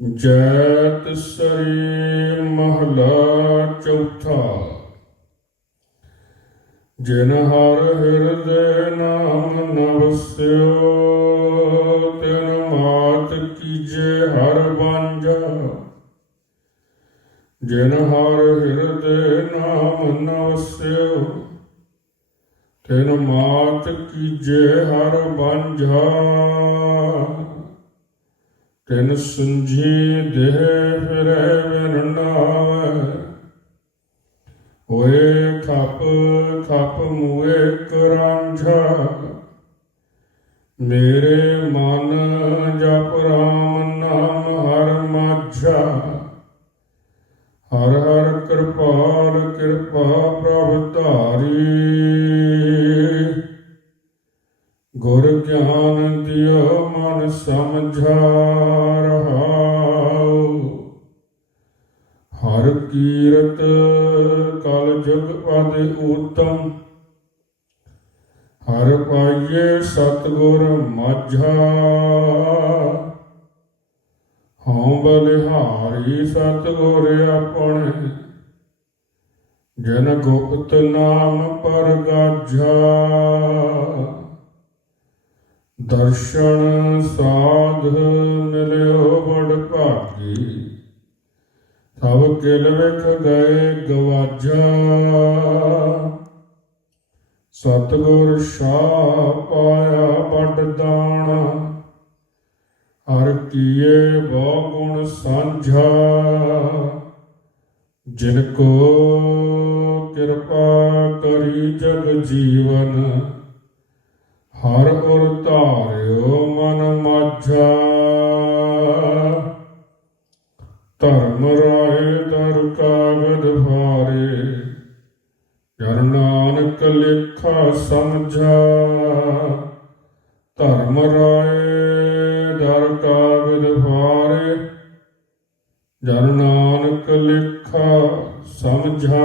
ਜੈਤ ਸਰੀ ਮਹਲਾ ਚੌਥਾ। ਜਿਨ ਹਰ ਹਿਰਦੇ ਨਾਮ ਨਵਸਿਓ, ਤਿਨ ਮਾਤ ਕੀਜੇ ਹਰ ਬਾਂਝਾ ਜਿਨ ਹਰ ਹਿਰਦੇ ਨਾਮ ਨਵਸਿਓ, ਤਿਨ ਮਾਤ ਕੀਜੇ ਹਰ ਬਾਂਝਾ ਤਿਨ ਸੁੰਝੀ ਦੇਹ ਫਿਰੈ ਵਿਨ ਹੋਏ ਖਪ ਖਪ ਮੂਏ ਕਰਾਂਝਾ ਮੇਰੇ ਮਨ ਜਪ ਰਾਮ ਨਾਮ ਹਰ ਮਾਝਾ। ਹਰ ਹਰ ਕਿਰਪਾਲ ਕਿਰਪਾ ਪ੍ਰਭ ਧਾਰੀ। ਗੁਰ ਗਿਆਨ ਦਿਓ ਮਨ ਸਮਝਾ ਰਹਾਉ ਹਰ ਕੀਰਤ ਕਲ ਜੁਗ ਪਦ ਊਤਮ। ਹਰ ਪਾਈਏ ਸਤਗੁਰ ਮਾਝਾ। ਹਉ ਬਲਿਹਾਰੀ ਸਤਗੁਰ ਆਪਣੇ। ਜਨ ਗੁਪਤ ਨਾਮ ਪਰ ਗਾਝਾ। ਦਰਸ਼ਨ ਸਾਧ ਮਿਲਿਓ ਬੜ ਭਾਗੀ। ਸਭ ਕਿਲ ਵਿਖ ਗਏ ਗਵਾਜਾ। ਸਤਗੁਰ ਸ਼ਾਹ ਪਾਇਆ ਬੜ ਦਾਣਾ। ਹਰ ਕੀਏ ਬਹੁ ਗੁਣ ਸਾਂਝਾ। ਜਿਨ ਕੋ ਕਿਰਪਾ ਕਰੀ ਜਗ ਜੀਵਨ ਹਰ ਉਰ ਧਾਰਿਓ ਮਨ ਮਾਝਾ। ਧਰਮ ਰਾਏ ਦਰ ਕਾਗਦ ਫਾਰੇ ਜਨ ਨਾਨਕ ਲੇਖਾ ਸਮਝਾ। ਧਰਮ ਰਾਏ ਦਰ ਕਾਗਦ ਫਾਰੇ ਜਨ ਨਾਨਕ ਲਿਖਾ ਸਮਝਾ।